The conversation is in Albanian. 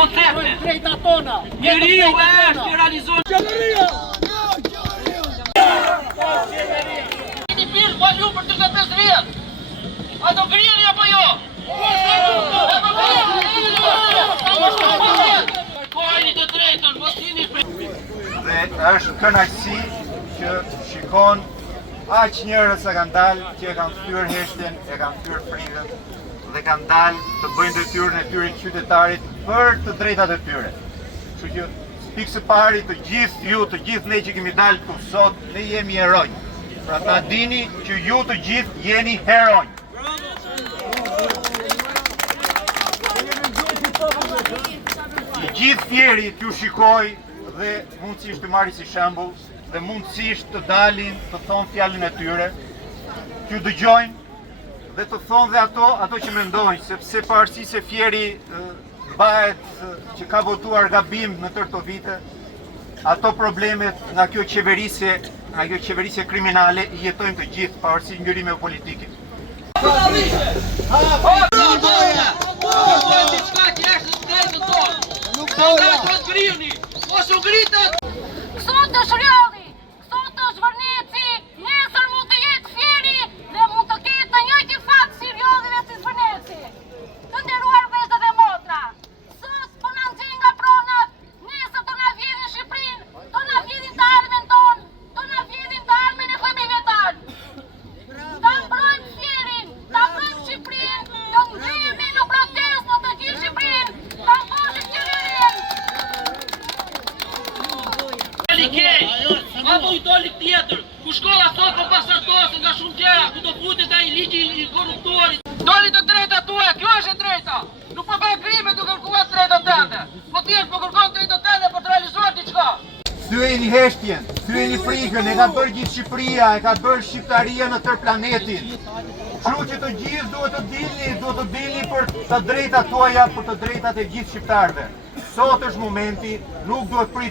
koncepte. Drejta tona. Njeriu është që realizon Qeveria! Një pirë pa lu për 35 vjet. A do griheni apo jo? Kërkojeni të drejtën, mos jeni Dhe është kënaqësi që shikon aq njerëz që kanë dalë, që e kanë thyer heshtjen, e kanë thyer frikën dhe kanë dalë të bëjnë detyrën e tyre qytetarit për të drejtat e tyre. Kështu që pikë së pari të gjithë ju, të gjithë ne që kemi dalë këtu sot, ne jemi heroj. Pra ta dini që ju të gjithë jeni heroj. I gjithë fjeri t'ju shikoj dhe mundësisht të marri si shembull dhe mundësisht të dalin të thonë fjalën e tyre, t'ju dëgjojnë dhe të thonë dhe ato që mendojnë, sepse pavarësisht se fjeri bëhet që ka votuar gabim në tërë këto vite, ato problemet nga kjo qeverisje kriminale i jetojmë të gjithë pavarësisht ngjyrimeve politike. Sot është Rjalli, sot është Vërneci, nesër mund të jetë Fjeri dhe mund të ketë të njëjtin fat si Rjalli dhe si Vërneci. Të nderuar vëllezër dhe motra, sot po na nxjerrin nga pronat, nesër do na vjedhin Shqipërinë, do na vjedhin të armën tonë, do na vjedhin të armën e fëmijëve tanë. Ta mbrojmë Fjerin, ta mbrojmë Shqipërinë, të ngjehemi në protestë në të gjithë Shqipërinë, ta mboshim qeverinë. Apo i doli tjetër, ku shkolla sot po pasartohet nga shumë gjëra, ku do futet ai ligji i korruptorit. Doli të drejta tuaja, kjo është e drejta. Nuk po bën krime duke kërkuar drejtat tënde. Po ti po kërkon drejtat tënde për të realizuar diçka. Thyeni heshtjen, thyeni frikën, e ka bërë gjithë Shqipëria, e ka bërë shqiptaria në tërë planetin. Kështu që të gjithë duhet të dilni për të drejtat tuaja, për të drejtat e gjithë shqiptarëve. Sot është momenti, nuk duhet prit